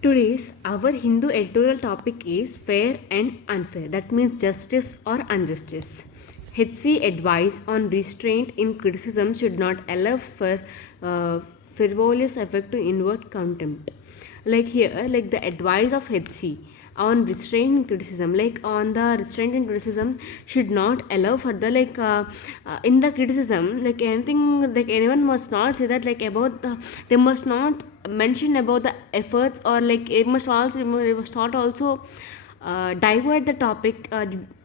Today's our Hindu editorial topic is fair and unfair. That means justice or injustice. HC advice on restraint in criticism should not allow for uh, frivolous effect to invert contempt. Like here, like the advice of HC on restraint in criticism, like on the restraint in criticism should not allow further in the criticism, like anything, like anyone must not say that like about the, they must not mention about the efforts, or like it must not also divert the topic,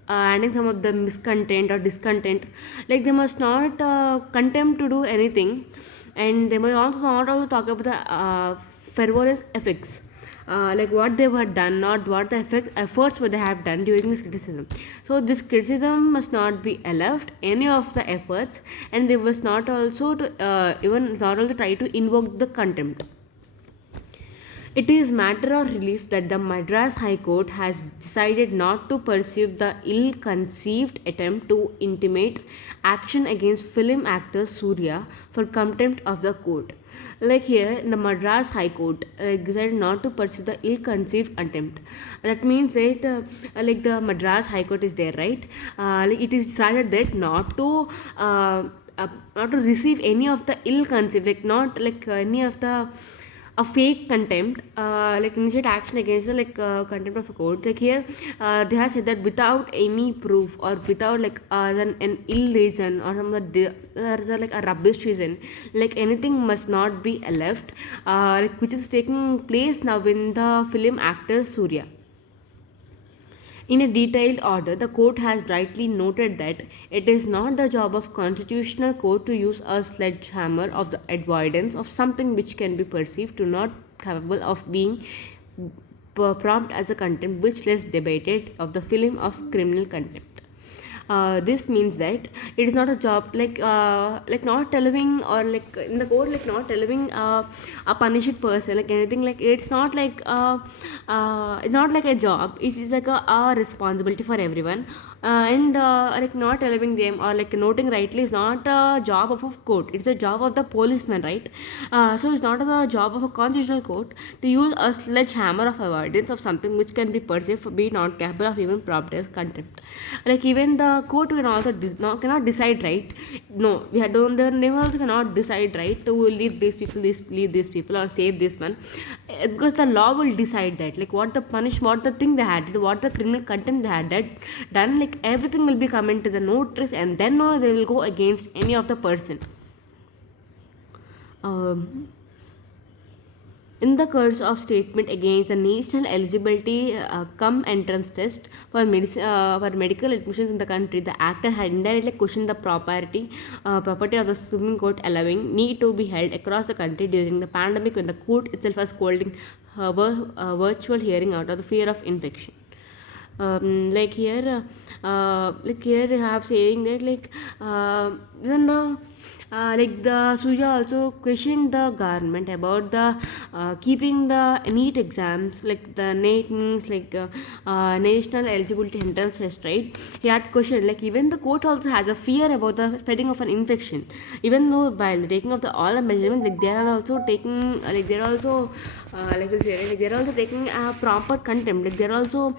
adding some of the miscontent or discontent. Like they must not contempt to do anything, and they must also not also talk about the frivolous effects, like what they were done, not what the efforts what they have done during this criticism. So this criticism must not be allowed any of the efforts, and they must not also to even not also try to invoke the contempt. It is matter of relief that the Madras High Court has decided not to pursue the ill-conceived attempt to intimate action against film actor Surya for contempt of the court. Like here, in the Madras High Court decided not to pursue the ill-conceived attempt. That means that, like the Madras High Court is there, right? Like it is decided that not to receive any of the ill-conceived, like not like any of the a fake contempt, like initiate action against the contempt of a court. Like here, they have said that without any proof or without an ill reason or some like a rubbish reason, like anything must not be left, like which is taking place now in the film actor Surya. In a detailed order, the court has rightly noted that it is not the job of constitutional court to use a sledgehammer of the avoidance of something which can be perceived to not capable of being prompt as a contempt, which less debated of the film of criminal contempt. This means that it is not a job like not allowing, or like in the court, like not allowing a punished person, like anything, like it's not like a job, it is like a responsibility for everyone. And like not allowing them, or like noting rightly, is not a job of a court, it's a job of the policeman, right? So it's not the job of a constitutional court to use a sledgehammer of avoidance of something which can be perceived to be not capable of even proper contempt. Like even the court can also cannot decide, right? No, we had don't they also cannot decide, right, to leave these people, leave these people, or save this one. Because the law will decide that, like what the what the thing they had did, what the criminal contempt they had done, like everything will be coming to the notice, and then no, they will go against any of the person. um, in the course of statement against the national eligibility cum entrance test for medical admissions in the country, the actor had indirectly questioned the property of the Supreme Court allowing need to be held across the country during the pandemic, when the court itself was holding a virtual hearing out of the fear of infection. Like here they have saying that even the like the Suja also questioned the government about the keeping the NEET exams, like the NEET means national eligibility entrance test, right? He had questioned, like even the court also has a fear about the spreading of an infection, even though while taking of the all the measurements, like they are also taking they're also like we'll say, like they're also taking a proper contempt, like they're also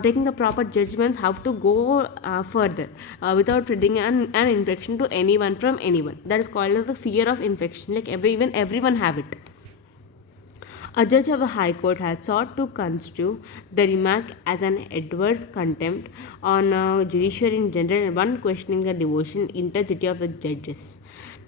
taking the proper judgments how to go further without spreading an infection to anyone from anyone. That is called as the fear of infection, like even everyone have it. A judge of the High Court had sought to construe the remark as an adverse contempt on judiciary in general, and one questioning the devotion and integrity of the judges.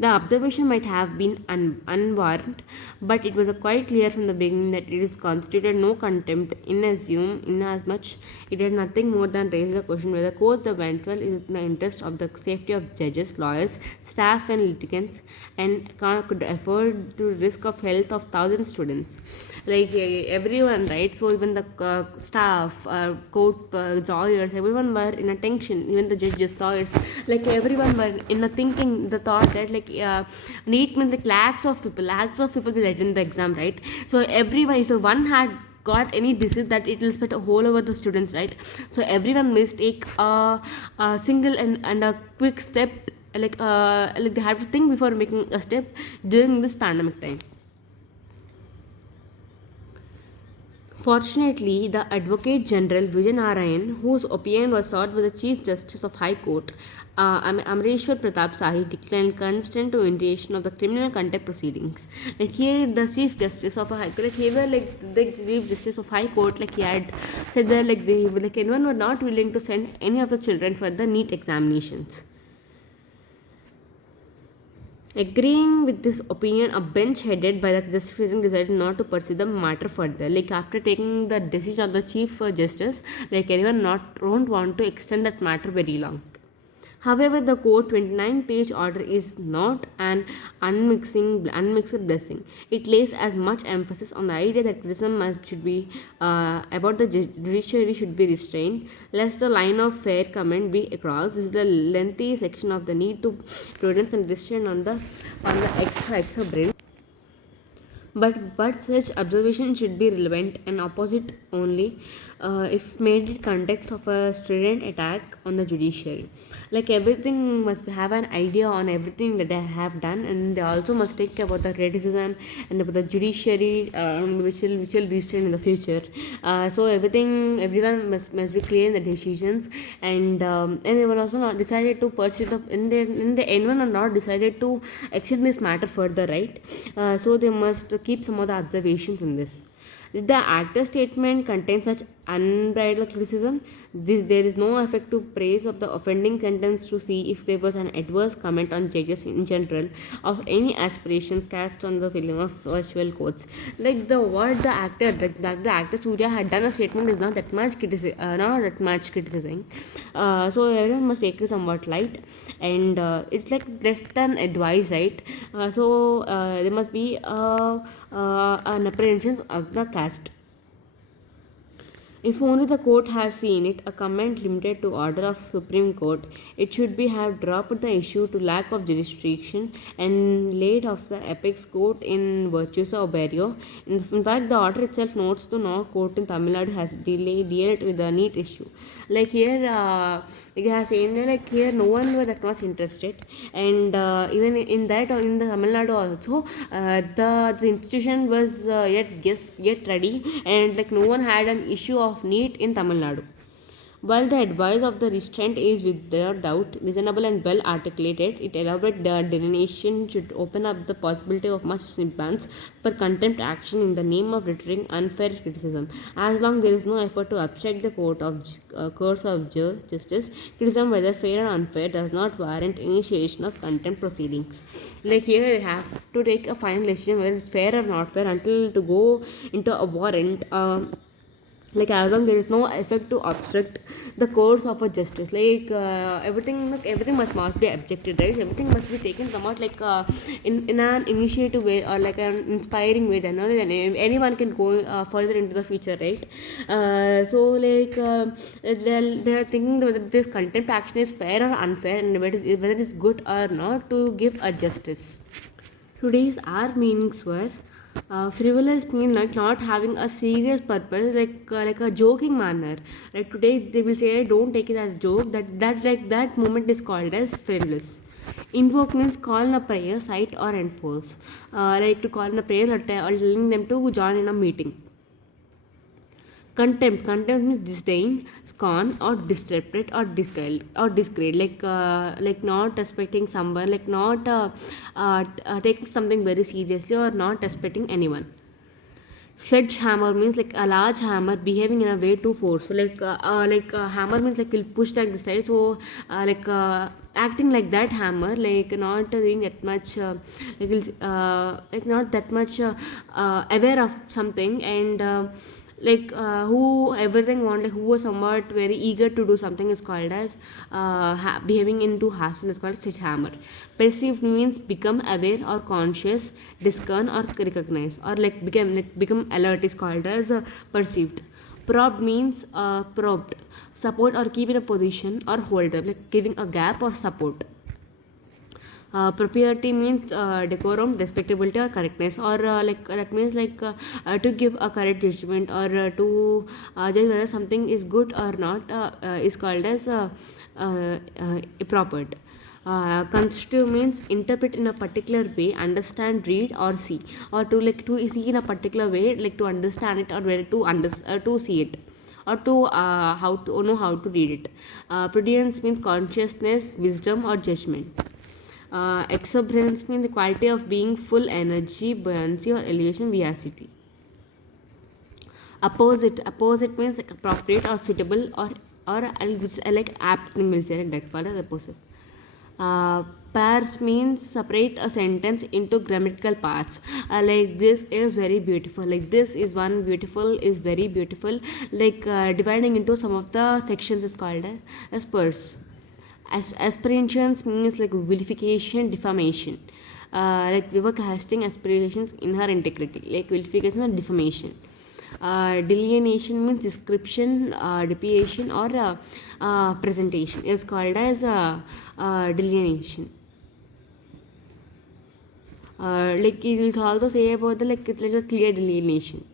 The observation might have been unwarranted, but it was quite clear from the beginning that it is constituted no contempt inasmuch it had nothing more than raised the question whether court the eventual is in the interest of the safety of judges, lawyers, staff, and litigants, and could afford to risk of health of thousand students. Like everyone, right? So even the staff, court lawyers, everyone were in a tension. Even the judges, lawyers, like everyone were in a thinking the thought that NEET means like lakhs of people will attend the exam, right? So everyone, if the one had got any disease, that it will spread all over the students, right? So everyone must take a single and a quick step, like they have to think before making a step during this pandemic time. Fortunately, the Advocate General Vijan Narayan, whose opinion was sought by the Chief Justice of High Court, Amareshwar Pratap Sahi, declined consent to initiation of the criminal contempt proceedings. Like here, the Chief Justice of a High Court, like here, like the Chief Justice of High Court, like he had said that like they like anyone were not willing to send any of the children for the NEET examinations. Agreeing with this opinion, a bench headed by the justice decided not to pursue the matter further. Like after taking the decision of the chief justice, like anyone not won't want to extend that matter very long. However, the court 29-page order is not an unmixed blessing. It lays as much emphasis on the idea that criticism should be about the judiciary should be restrained, lest the line of fair comment be crossed. This is the lengthy section of the need to prudence and restraint on the exorbitant. But such observation should be relevant and opposite only if made in context of a strident attack on the judiciary. Like everything must have an idea on everything that they have done, and they also must think about the criticism and about the judiciary which will restrain in the future. So everyone must be clear in the decisions, and anyone also not decided to pursue the anyone are not decided to extend this matter further, right? So they must keep some of the observations in this. Did the actor's statement contain such unbridled criticism? There is no effective praise of the offending sentence to see if there was an adverse comment on judges in general of any aspirations cast on the film of virtual courts. Like the actor Surya had done a statement is not that much criticizing. So everyone must take it somewhat light, and it's like less than advice, right? There must be an apprehension of the cast. If only the court has seen it, a comment limited to order of Supreme Court, it should be have dropped the issue to lack of jurisdiction and laid off the apex court in Virtuosa Oberrio. In fact, the order itself notes the no court in Tamil Nadu has dealt with the NEET issue. Like here, it has saying that like here no one was that much interested, and even in that in the Tamil Nadu also, the institution was yet ready, and like no one had an issue of NEET in Tamil Nadu. While the advice of the restraint is without doubt reasonable and well articulated, it elaborate the delineation should open up the possibility of much bans for contempt action in the name of deterring unfair criticism. As long there is no effort to obstruct the course of justice, criticism whether fair or unfair does not warrant initiation of contempt proceedings. Like here, you have to take a final decision whether it's fair or not fair until to go into a warrant. Like as long there is no effect to obstruct the course of a justice, everything must be objected, right? Everything must be taken somewhat like in an initiative way or like an inspiring way, then only then anyone can go further into the future, right? They are thinking whether this contempt action is fair or unfair, and whether it is good or not to give a justice. Today's our meanings were frivolous mean like not having a serious purpose, like a joking manner. Like today they will say don't take it as a joke. That moment is called as frivolous. Invoke means call in a prayer, cite or enforce. Like to call in a prayer or telling them to join in a meeting. Contempt means disdain, scorn, or disrespect, or disgrade. Like not respecting someone, like not taking something very seriously, or not respecting anyone. Sledgehammer means like a large hammer behaving in a way too forceful. Hammer means like will push like this, right? So acting like that hammer, like not doing that much, like not that much aware of something, and who everything want, like who was somewhat very eager to do something is called as behaving into harshly is called sledgehammer. Perceived means become aware or conscious, discern or recognize, or become alert is called as perceived. Probed means probed, support or keep in a position or hold up, like giving a gap or support. Propriety means decorum, respectability, or correctness, or that means to give a correct judgment, or to judge whether something is good or not is called as proper. Constructive means interpret in a particular way, understand, read, or see, or to like to see in a particular way, like to understand it, or where to see it, or to how to know how to read it. Prudence means consciousness, wisdom, or judgment. Exuberance means the quality of being full energy, buoyancy, or elevation, vivacity. Opposite means like appropriate or suitable, or like apt thing will say that called as opposite. Pairs means separate a sentence into grammatical parts. Like this is very beautiful, like this is one beautiful is very beautiful, like dividing into some of the sections is called as pairs. Aspirations means like vilification, defamation. Like we were casting aspirations in her integrity, like vilification or defamation. Delineation means description, depiction, or presentation is called as delineation. Like it is also say about the like it's like a clear delineation.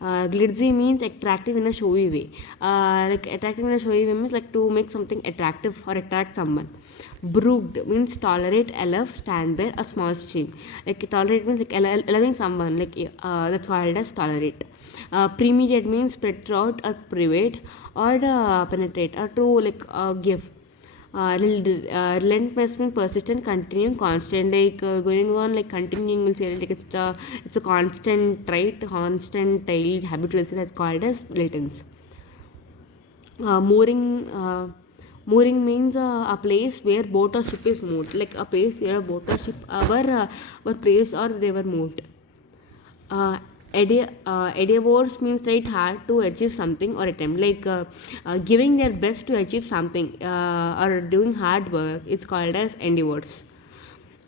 Glitzy means attractive in a showy way. Like attractive in a showy way means like to make something attractive or attract someone. Brooked means tolerate, allow, stand by a small stream. Like tolerate means like allowing someone, like that's called as tolerate. Premediate means spread throughout or private or penetrate or to like give. Relentless means persistent, continuing, constant, like going on, like continuing will say like it's a constant trait, constant daily habit will say that's called as latence. Mooring means a place where boat or ship is moored, like a place where a boat or ship were placed or they were moored. Endeavors means right hard to achieve something or attempt, like giving their best to achieve something or doing hard work. It's called as endeavors.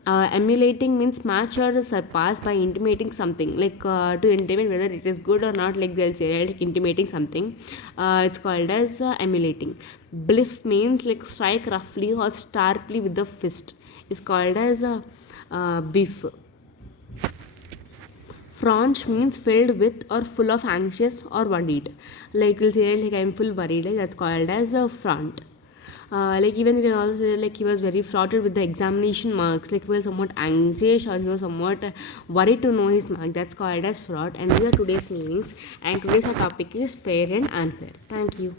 Emulating means match or surpass by intimating something, like to intimate whether it is good or not, like they'll say like intimating something. It's called as emulating. Bliff means like strike roughly or sharply with the fist. It's called as beef. Franche means filled with or full of anxious or worried. Like we'll say like I'm full worried, like that's called as a front. Like even you can also say like he was very fraughted with the examination marks, like he was somewhat anxious or he was somewhat worried to know his mark, that's called as fraud. And these are today's meanings, and today's our topic is fair and unfair. Thank you.